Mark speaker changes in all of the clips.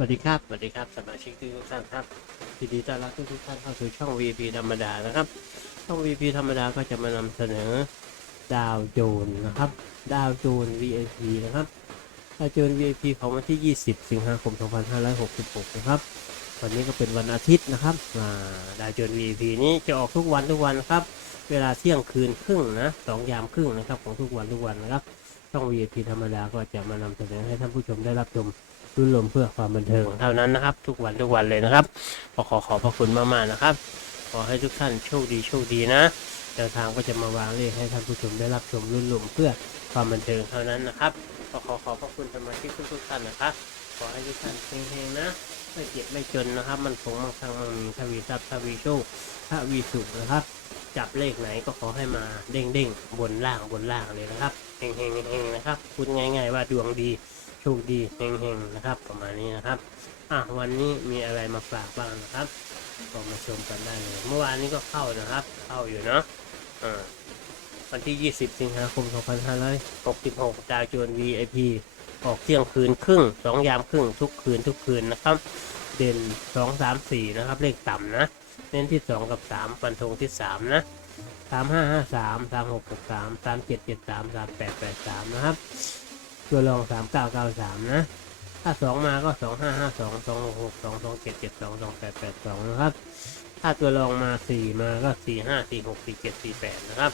Speaker 1: สวัสดีครับ สวัสดีครับ สมาชิกทุกท่านครับยินดีต้อนรับทุกท่านเข้าสู่ช่อง VP ธรรมดานะครับ ช่อง VP ธรรมดาก็จะมานำเสนอดาวโจนนะครับ ดาวโจน VIP นะครับ ดาวโจน VIP ของวันที่ 20 สิงหาคม 2566 นะครับ วันนี้ก็เป็นวันอาทิตย์นะครับอ่าดาวโจน VIP นี้จะออกทุกวันทุกวันครับ เวลาเที่ยงคืนครึ่งนะสองยามครึ่งนะครับของทุกวันทุกวันนะครับ ช่อง VIP ธรรมดาก็จะมานำเสนอให้ท่านผู้ชมได้รับชมรุ่นลมเพื่อความบันเทิงเท่านั้นนะครับ ทุกวันทุกวันเลยนะครับขอขอขอบพระคุณมากๆนะครับ ขอให้ทุกท่านโชคดีโชคดีนะแนวทางก็จะมาวางเลขให้ท่านผู้ชมได้รับชมรุ่นลมเพื่อความบันเทิงเท่านั้นนะครับขอขอขอบพระคุณสมาชิกทุกๆท่านนะครับขอให้ทุกท่านเฮงๆนะไม่เจ็บไม่จนนะครับ มันคงมั่งคั่งมั่งมีทวีทรัพย์ทวีโชคทวีสุขนะครับ จับเลขไหนก็ขอให้มาเด้งๆบนล่างบนล่างเลยนะครับเฮงๆเฮงนะครับพูดง่ายๆว่าดวงดีโชคดีเฮงๆนะครับ ประมาณนี้นะครับอะวันนี้มีอะไรมาฝากบ้างนะครับก็มาชมกันได้เลยเมื่อวานนี้ก็เข้านะครับ เข้าอยู่เนาะอ่าวันที่ 20 สิงหาคม 2566ดาวโจน VIP ออกเที่ยงคืนครึ่งสองยามครึ่งทุกคืนทุกคืนนะครับ เด่น2 3 4นะครับ เลขต่ำนะ เน้นที่2กับ3ฟันธงที่3นะ3553 3663 3773 3883นะครับ ตัวรองสามเก้าเก้าสามนะ ถ้าสองมาก็สองห้าห้าสองสองหกสองสองเจ็ดเจ็ดสองสองแปดแปดสองนะครับ ถ้าตัวรองมาสี่มาก็สี่ห้าสี่หกสี่เจ็ดสี่แปดนะครับ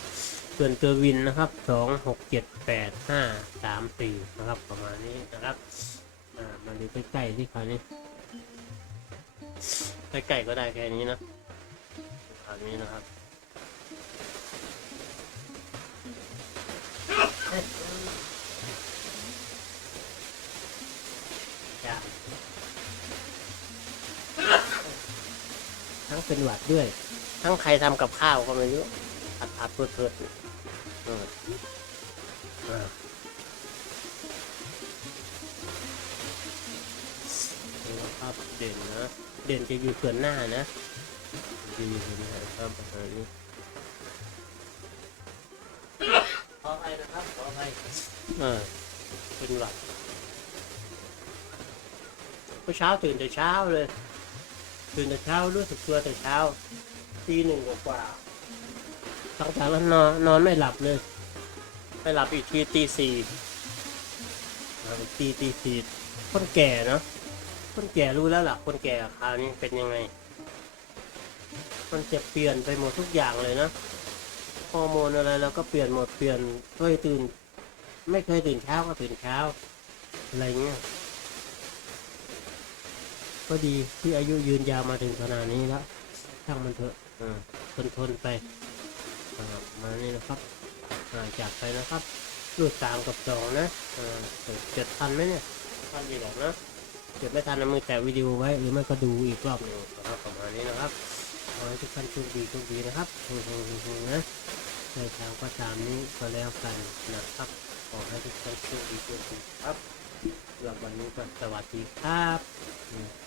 Speaker 1: ส่วนตัววินนะครับสองหกเจ็ดแปดห้าสามสี่นะครับ ประมาณนี้นะครับ อ่า มาดูใกล้ๆที่คราวนี้ ใกล้ๆก็ได้แค่นี้นะคราวนี้นะครับจ้ะทั้งเป็นหวัดด้วย ทั้งใครทำกับข้าวก็ไม่รู้ผัดผัดเพิดเพิดเออเออนี่นะครับเด่นนะ เด่นจะอยู่ส่วนหน้านะจะอยู่ส่วนหน้าครับประมาณนี้ขออภัยนะครับขออภัยเออเป็นหวัดเมื่อเช้าตื่นแต่เช้าเลย ตื่นแต่เช้ารู้สึกตัวแต่เช้าตีหนึ่งกว่าๆตั้งแต่นั้นนอนนอนไม่หลับเลย ไม่หลับอีกทีตีสี่หลับอีกทีตีสี่คนแก่เนาะ คนแก่รู้แล้วล่ะ คนแก่คราวนี้เป็นยังไง มันจะเปลี่ยนไปหมดทุกอย่างเลยนะฮอร์โมนอะไรเราก็เปลี่ยนหมดเปลี่ยนเคยตื่น ไม่เคยตื่นเช้าก็ตื่นเช้า อะไรเงี้ยก็ดีที่อายุยืนยาวมาถึงขนาดนี้แล้วช่างมันเถอะทนทนไปอ่ามานี่นะครับาจากไปนะครับรูดสามกับสองนะอ่าเจ็ดทันไหมเนี่ยทันดีหรอกนะ เจ็ดไม่ทันนะมือแตะวิดีโอไว้หรือไม่ก็ดูอีกรอบหนึ่งนะครับประมาณนี้นะครับขอให้ทุกท่านโชคดีโชคดีนะครับเฮงๆๆๆนะในทางก็ตามนี้ก็แล้วกันนะครับขอให้ทุกท่านโชคดีโชคดีครับสำหรับวันนี้ก็สวัสดีครับ